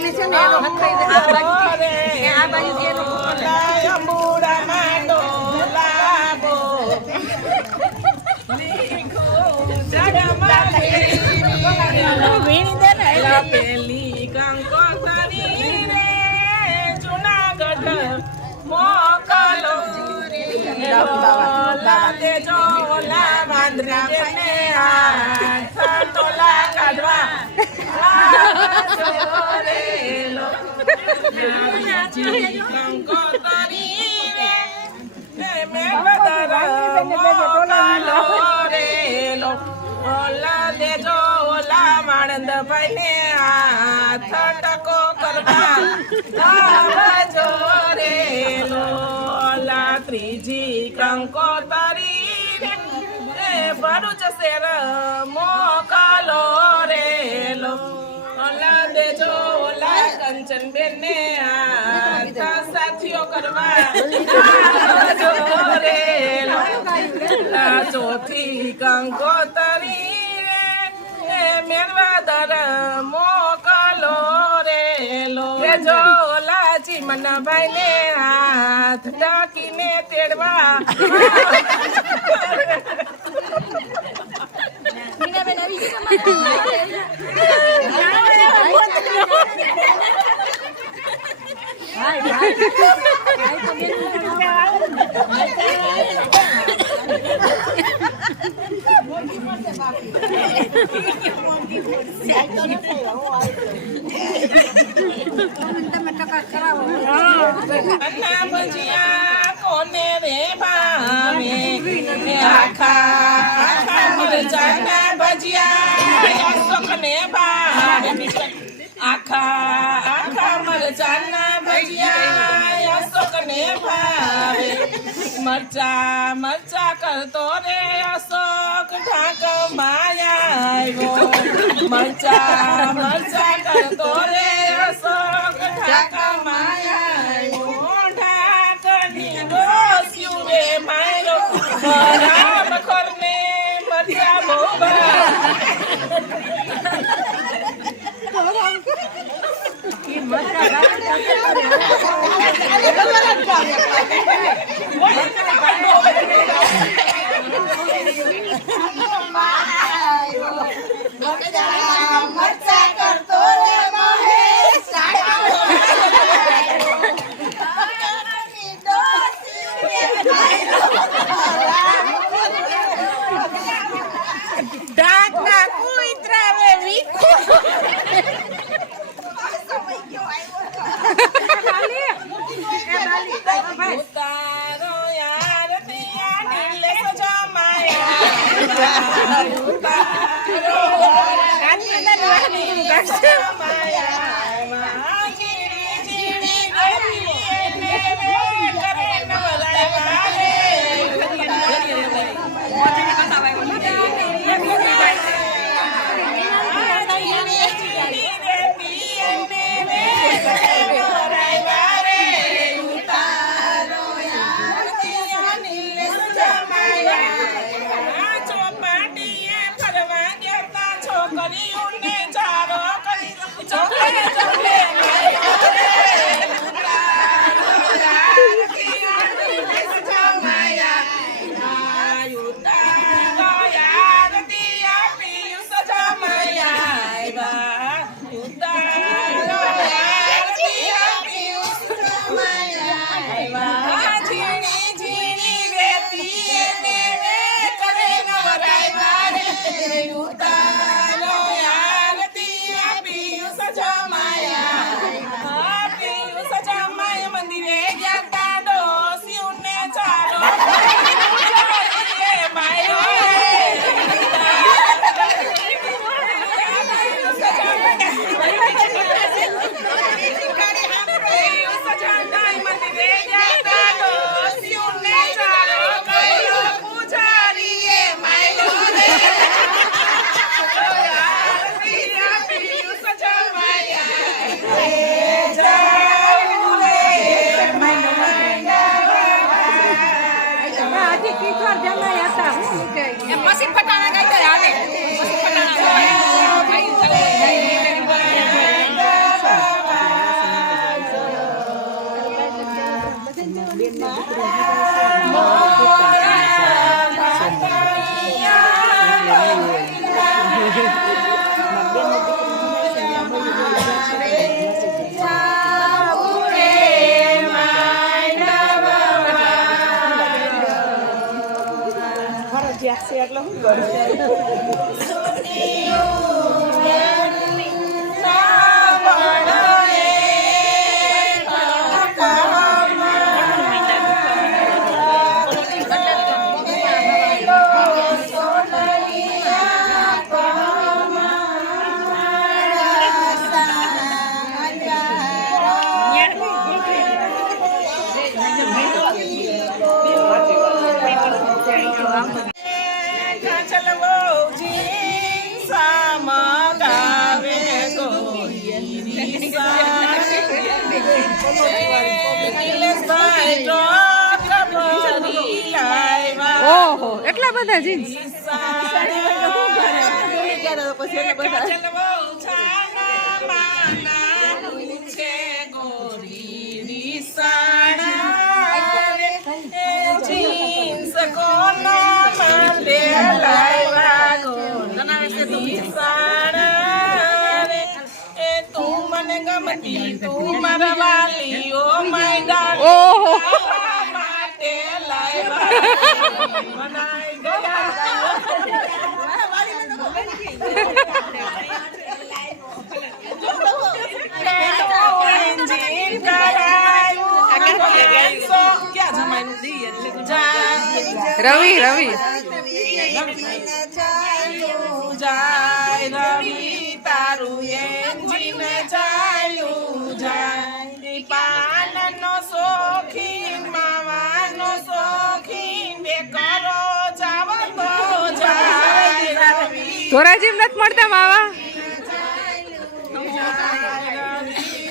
પેલી છે ને એનો હખાઈ દે આ બાજુ એનો લાય બુડા માંડો લાબો લીખો જગમાં વીણી દે ને પેલી કંકોતરી રે જુનાગઢ મોકલો લા દેજો લા વાંદરી ને આ તોલા કાઢવા કંકોતરી રે મે બદર મોકલો રે લો ઓલા દેજો ઓલા માણંદ ભાઈ ને હાથ ટકો કરવા આવજો રે લોલા ત્રીજી કંકોતરી રે ભરૂચ શેર મોકલો રે લો ઓલા દેજો ઓલા કંચન બેન ને હાથ સાથીઓ કરવા આવજો રે લો ચોથી કંકોતરી રે મેરવાદર મોકલો રે લો જો લાચી મનભાઈ ને હાથ ટાકીને તેડવા મીનાબેન આવી ભજીયા કોને રે ભાવે આખા મરચાના ભજીયા સુખને ભાવે આખા મરચાના ભજીયા સુખને ભાવે મરચા મરચા કરતો રે અશોક ઢાક માયા આવ્યો મરચા મરચા કરતો રે અશોક ઢાક માયા આવ્યો ઢાકની ડોસ્યું રે માયરો રામ ખોરને મરચા બહુ મરચા કરતો રે મહેશ ડાક ના કુતરા વે વીખો ઉતારો યાર તિયા નીલે સજમાયા ઉતારો સજમાયા જીરી જીરી ગરીને કરે નવલાવાલે ઓહો એટલા બધા જીન્સ તું મને ગમતી તું મારા વાલી ઓ માય ડાર્લિંગ ઓહો માટે લાવ્યા મનાઈ રવિ રવિ જાય રવિ તારું એન્જિન ચાલ્યું જાય પાનનો શોખીન માવાનો શોખીન બે કરો જાવ તો જાય રવિ ધોરાજી નથી મળતા માવા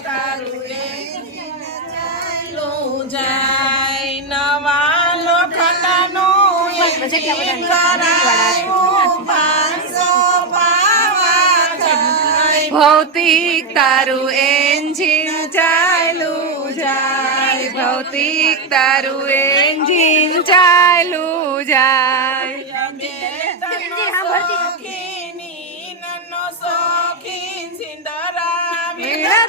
તારું એન્જિન ચાલ્યું જાય નવા લોખંડનું એન્જિન કરાયું 500 પાવા થાય ભૌતિક તારું એન્જિન ચાલુ જાય ભૌતિક તારું એન્જિન ચાલુ જાય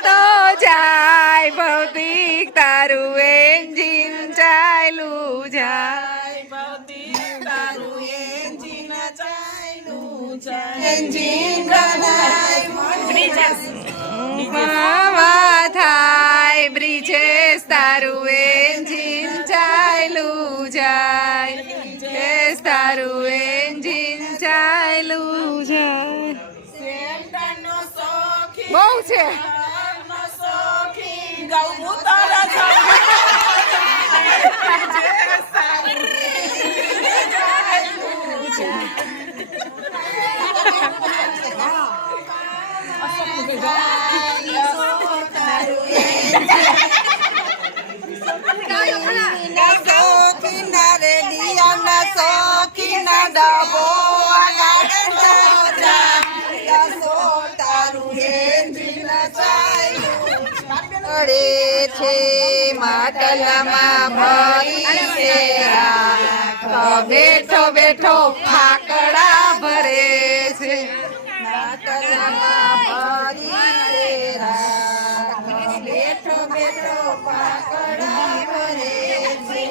તો જાય ભૌતિક તારું એન્જિન ચાલુ જાય માવા થાય બ્રિજેશ તારું એન્જિન ચાલુ જાય બ્રિજેશ તારું એન્જિન ચાલુ જાય બહુ છે છે માટલામાં ભરી શેરા બેઠો બેઠો ફાકડા ભરે છે માટલામાં ભરી શેરા બેઠો બેઠો ફાકડા ભરે છે બેઠો બેઠો ફાકડા ભરે છે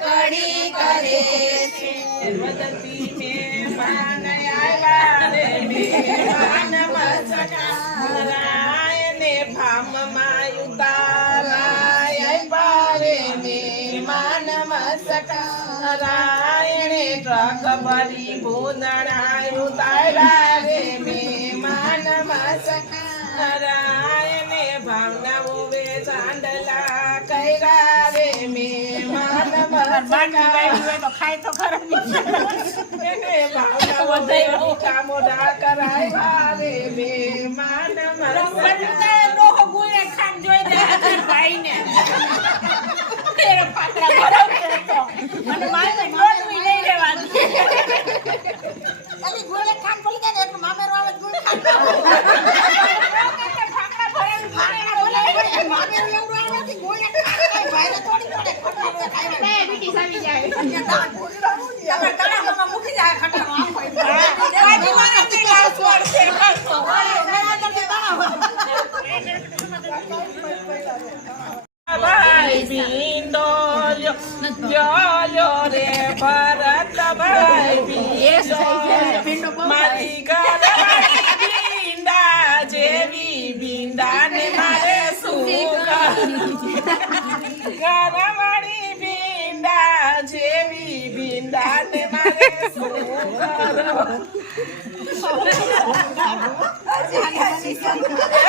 કડી કરે રાયણે ટ્રક ભરી ભૂંદણાયું તારા રે મેમાન રાયણે ભાવના ઉવે ચાંદલા કૈરા રે મેમાન ખાય તો ખરા એને ભાવના મીઠા મોઢા કરાયા રે મેમાન ભાઈને તળાવમાં મૂકી જાય ખટારો આમ હોય. બાજી મારા તે લાસ્ટ વર્ષે પાછો. ભાઈ ભીંડો લ્યો રે ભરત ભાઈ ભીંડો મારી ઘરવાળી ભીંડા જેવી ભીંડા ને મારે શું ઘરવાળી ભીંડા જેવી ભીંડા ને મારે શું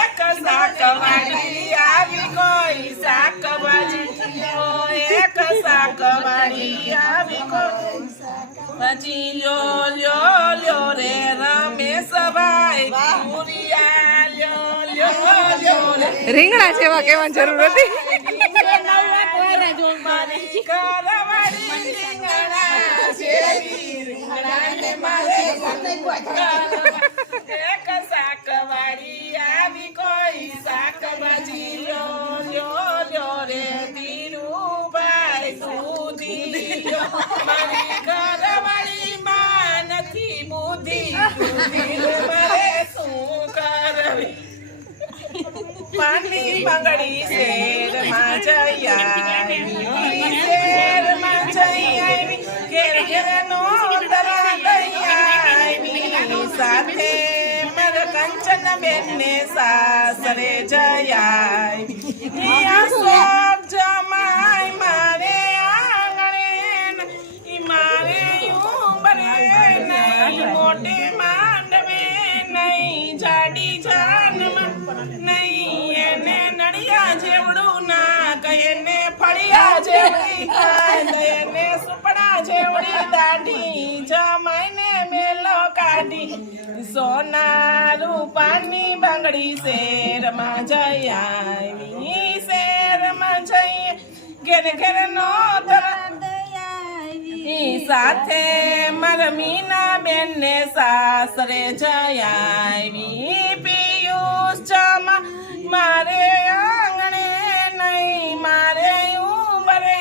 એક શાકવાળી આવી કોઈ શાકભાજી એક શાકવાળી આવી કોઈ પછી લ્યો રે રમેશ ભાઈ પૂરિયા લ્યો રે રીંગણા જેવા કહેવાની જરૂર હતી. મારી ઘરવાળી રીંગણા જેવી રીંગણા ને મારે એક શાકવાળી આવી કોઈ શાકભાજી લ્યો રે ધીરુભાઈ દૂધી મારી ઘરવાળી માં નથી બુદ્ધિ મારે શું કરવી પાણી બંગડી શેરમાં જઈ આવી શેરમાં જઈ આવી ઘેર ઘેરનો દરા દઈ આવી સાથે મારા કંચન બેનને સાસરે જઈ આવી અશોક જમાઈ મારે આંગણે મારે ઉંબરે નહીં મોટી માંડવે નહીં જાડી જાનમાં નહીં એને નડિયા જેવડું ના કહીને ફળિયા જેવડી ખાય એને સુપડા જેવડી દાઢી જમાઈને મેલો કાઢી સોના રૂપાની બંગડી શેરમાં જઈ આવી શેરમાં જઈ ઘેર ઘેર નો સાથે મારા મીના બેન ને સાસરે જઈ આવી પિયુષ જમા મારે આંગણે નહીં મારે ઉંબરે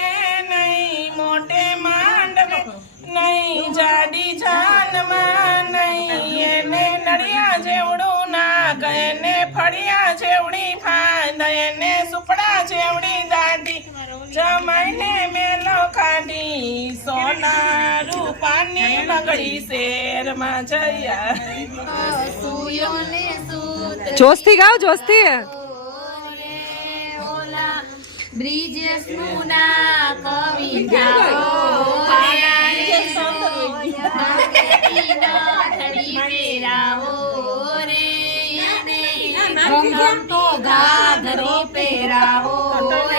નહીં મોટે માંડવે નહીં જાડી જાનમાં નહીં એને નડિયા જેવડું ના ગયને ફળિયા જેવડી ફાંદ એને સુપડા જેવડી દાઢી જમાઈને મેલો કાઢી સોના રૂપાની બંગડી શેરમાં જયા જોશથી ગાઓ, જોશથી. બ્રિજેશ મુના કવિતાઓ તો ગાઘરો પહેરાવો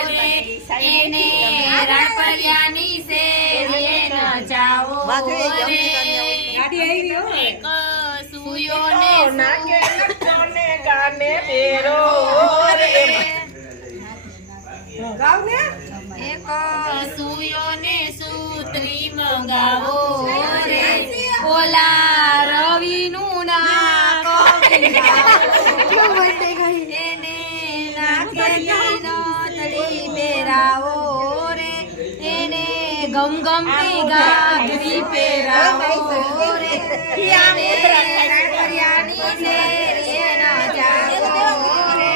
રે એને રણપરિયાની શેરીએ નચાવો રે એક સુયોને નાકે નચોને ગાને બેરો રે એક સુયોને સૂત્રી મંગાવો રે ઓલા રવિનું ના કવિતાઓ એને નાકે નોતડી પહેરાવો રે એને ગમગમતી ગાગરી પહેરાવો રે એને રણપરિયાની શેરીએ નચાવો રે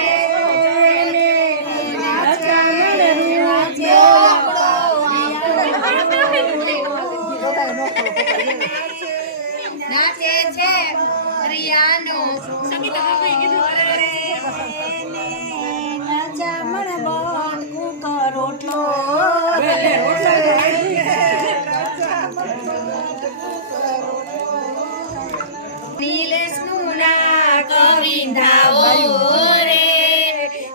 નાચે છે રિયાનો નચામણ બોન કુકર રોટલો નીલેશનું ના કવિંધાઓ રે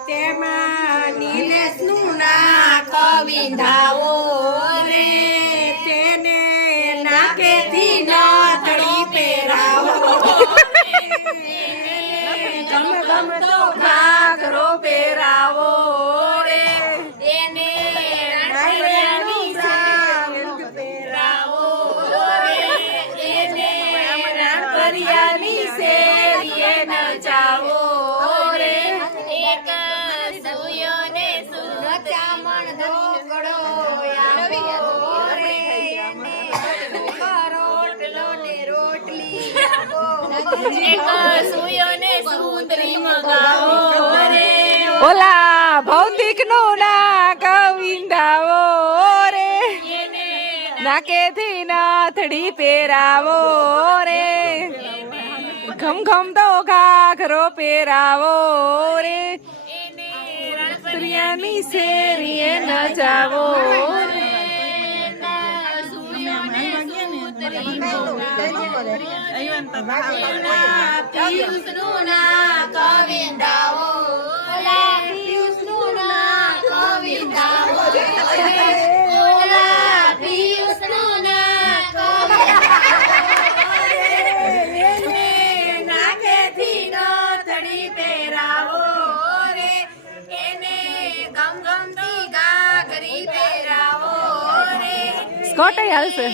તેમાં નીલેશનું ના કવિંધાઓ રે તેને નાકેથી નાથડી પહેરાવો ગમતો ઘાઘરો પહેરાવો રે એને રણપરિયાની સાવલ પહેરાવો રે એને રણપરિયાની શેરીએ નચાવો રે એક સુયોને સુરચામણ ઢોકળો આવો એક સુયો ને સુંદરી મગાવો રે ઓલા ભૌતિક નું ના કવિંદાવો રે નાકેથી નાથડી પહેરાવો રે ઘમ ઘમ તો ઘાઘરો પહેરાવો રે રણપ્રિયાની શેરીએ ન જાવો રે સ્કોટ હાલશે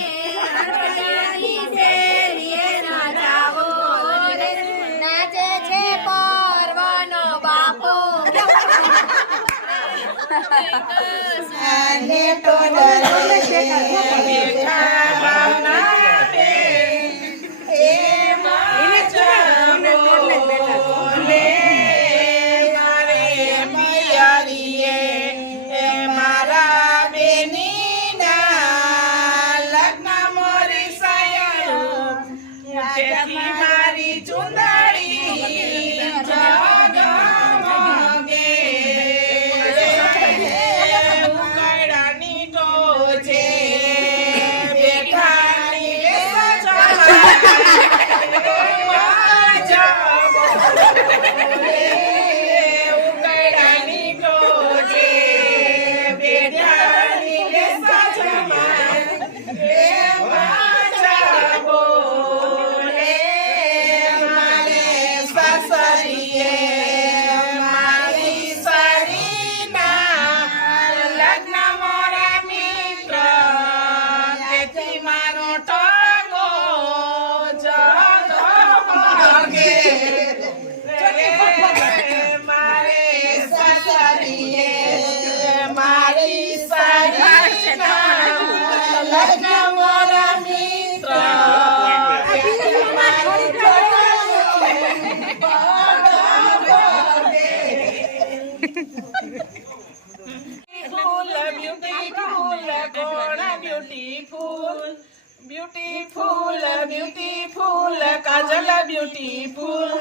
બ્યુટીફુલ કાજલ બ્યુટીફુલ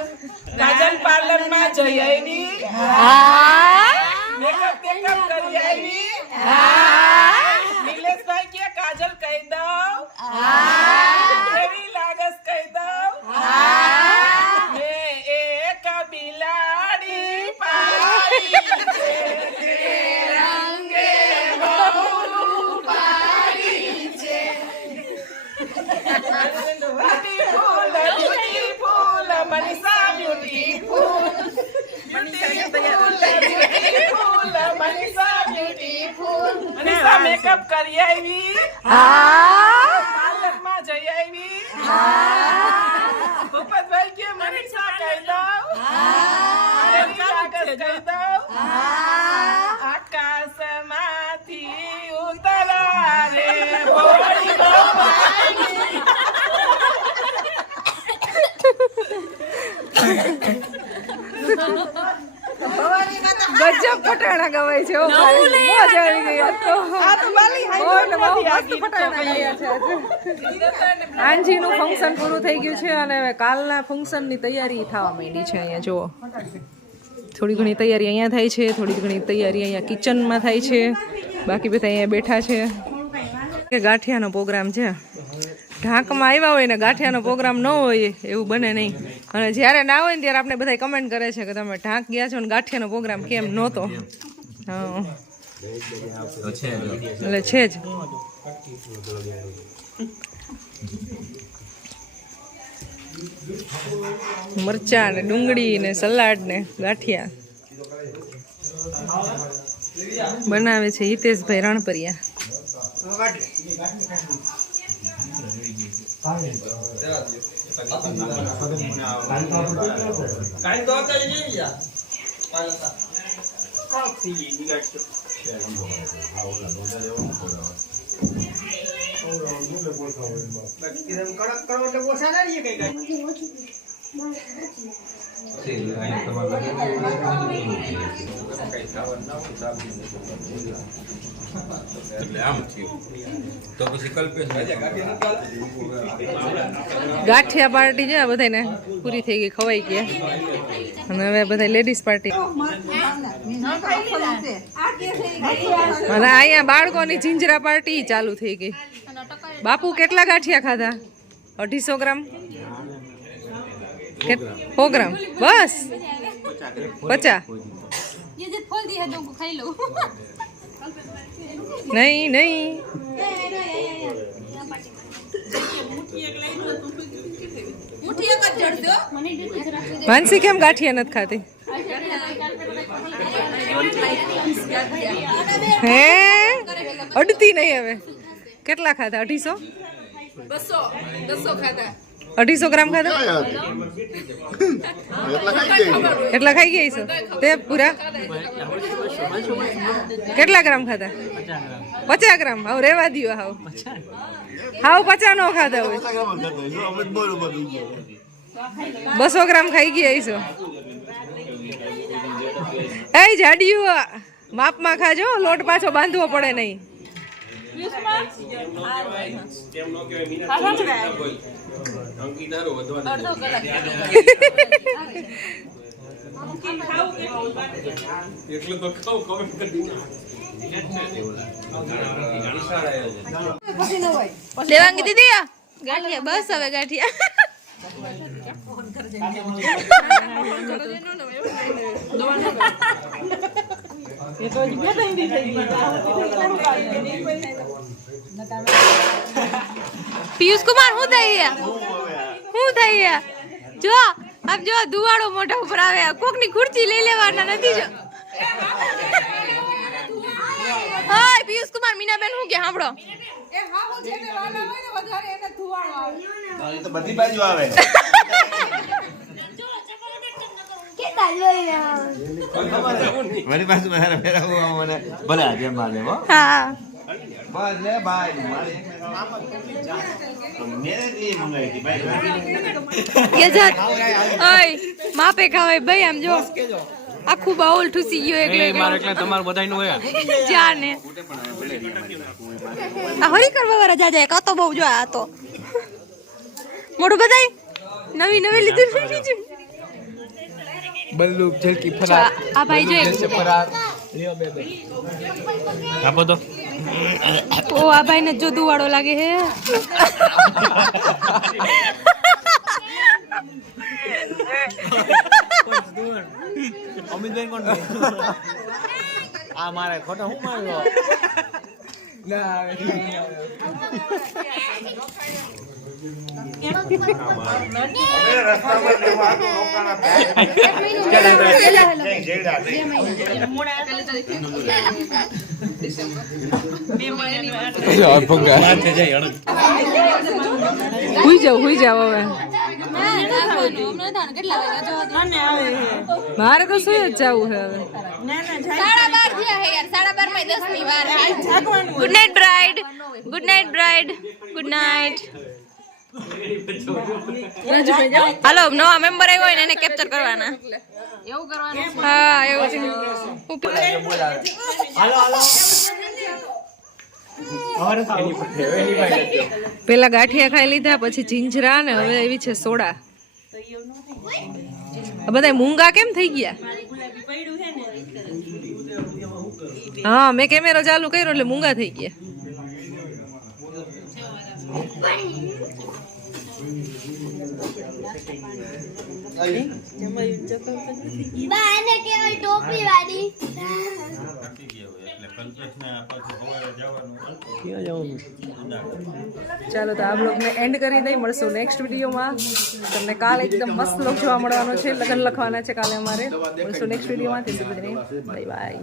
કાજલ પાર્લર માં જઈ આવી મેકઅપ કરી આવી નિલેશભાઈ કે કાજલ કહી દઉં કેવી લાગસ કહી દઉં એક બિલાડી પાડી છે રંગે બહુ પાડી છે beautiful Manisha beautiful Manisha beautiful Manisha makeup કરી આવી પાર્લર માં જઈ આવી ભૂપતભાઈ કે મનીષા કહી દઉં કહી દઉં આકાશમાંથી ઉતરા રે ગજબ પટાણા ગવાય છે ઓ ભાઈ મોજ આવી ગઈ આ તો બહુ મસ્ત પટાણા ગાયા છે આજે આંજીનું ફંક્શન પૂરું થઈ ગયું છે અને હવે કાલના ફંક્શનની તૈયારી થવા માંડી છે અહીંયા જુઓ થોડી ઘણી તૈયારી અહીંયા થાય છે થોડી ઘણી તૈયારી અહીંયા કિચનમાં થાય છે બાકી બધા અહીંયા બેઠા છે કે ગાંઠિયાનો પ્રોગ્રામ છે ઢાંકમાં આવ્યા હોય ને ગાંઠિયાનો પ્રોગ્રામ ન હોય એવું બને નહીં અને જ્યારે ના હોય ને ત્યારે આપણે બધા કમેન્ટ કરે છે કે તમે ઢાંક ગયા છો ને ગાંઠિયાનો પ્રોગ્રામ કેમ નહોતો હા એટલે છે જ મરચાં ને ડુંગળી ને સલાડ ને ગાંઠિયા બનાવે છે હિતેશભાઈ રણપરિયા તો પછી કલ્પેશ ગાંઠિયા પાર્ટી છે બધાને પૂરી થઈ ગઈ, ખવાઈ ગયા, અને હવે બધા લેડીઝ પાર્ટી. અને અહીંયા બાળકોની જિંજરા પાર્ટી ચાલુ થઈ ગઈ. બાપુ કેટલા ગાંઠિયા ખાધા? 250 ગ્રામ? 100 ગ્રામ? બસ 50? નહીં નહીં, માનસી કેમ ગાંઠિયા નથી ખાતી? હે અડતી નહીં હવે. કેટલા ખાધા? 250 ગ્રામ ખાધા? એટલા ખાઈ ગયા છો તે પૂરા? કેટલા ગ્રામ ખાધા? 50 ગ્રામ? હાવ રેવા દ્યો, હાવ 50 નો ખાધા હોય. 200 ગ્રામ ખાઈ ગયા છો. એ જાડિયું માપમાં ખાજો, લોટ પાછો બાંધવો પડે નહીં. દેવાંગી દીદી ગાંઠિયા બસ હવે ગાંઠિયા પિયુષ કુમાર શું થઈ જો આપ જો દુવાડો મોઢા ઉપર આવે, કોકની ખુરચી લઈ લેવાના નથી. જો હાય પિયુષ કુમાર, મીનાબેન હું કે સાંભળો, બધી બાજુ આવે. મારી પાસે વધારે ફેરવવું મને ભલે આજે મારે હો. હા બસ લે ભાઈ મારે મેરે દી મંગાઈ હતી ભાઈ. યજત ઓય માપે ખાવાય ભાઈ. આમ જો આખું બાઉલ ઠૂસી ગયો એટલે તમારે બધાયનું હોય જાને આ હરી કરવા વાળા જાજા કાતો બહુ જો આ તો મોઢું બધાય નવી લીધું. બલ્લુ ઝલકી ફરાર આ ભાઈ જો ફરાર આપો તો. ઓ આ ભાઈ ને જો દુવાડો લાગે હે. અમિતભાઈ કોણ આ મારે ખોટા હું માર્યો ના હુઈ જાવ હવે. મારે તો સુઈ જ જવું છે હવે. 12:30 થયા હે યાર, 12:30 માં 10 ની વાર. Good night bride, good night bride, good night. હાલો નવા મેમ્બર આવ્યો હોય ને એને કેપ્ચર કરવાના. એવું કરવાનું? હા એવું છે. પેલા ગાંઠિયા ખાઈ લીધા, પછી જિંજરા, ને હવે એવી છે સોડા. બધા મૂંગા કેમ થઈ ગયા? હા મેં કેમેરો ચાલુ કર્યો એટલે મૂંગા થઈ ગયા. બાને કેવાય ટોપી વાળી. ચાલો તો આ બ્લોગને એન્ડ કરી દઈ. મળશું નેક્સ્ટ વિડીયોમાં. તમને કાલે એકદમ મસ્ત બ્લોગ જોવા મળવાનો છે. લગ્ન લખવાના છે કાલે અમારે. મળશું નેક્સ્ટ વિડીયોમાં. Bye bye.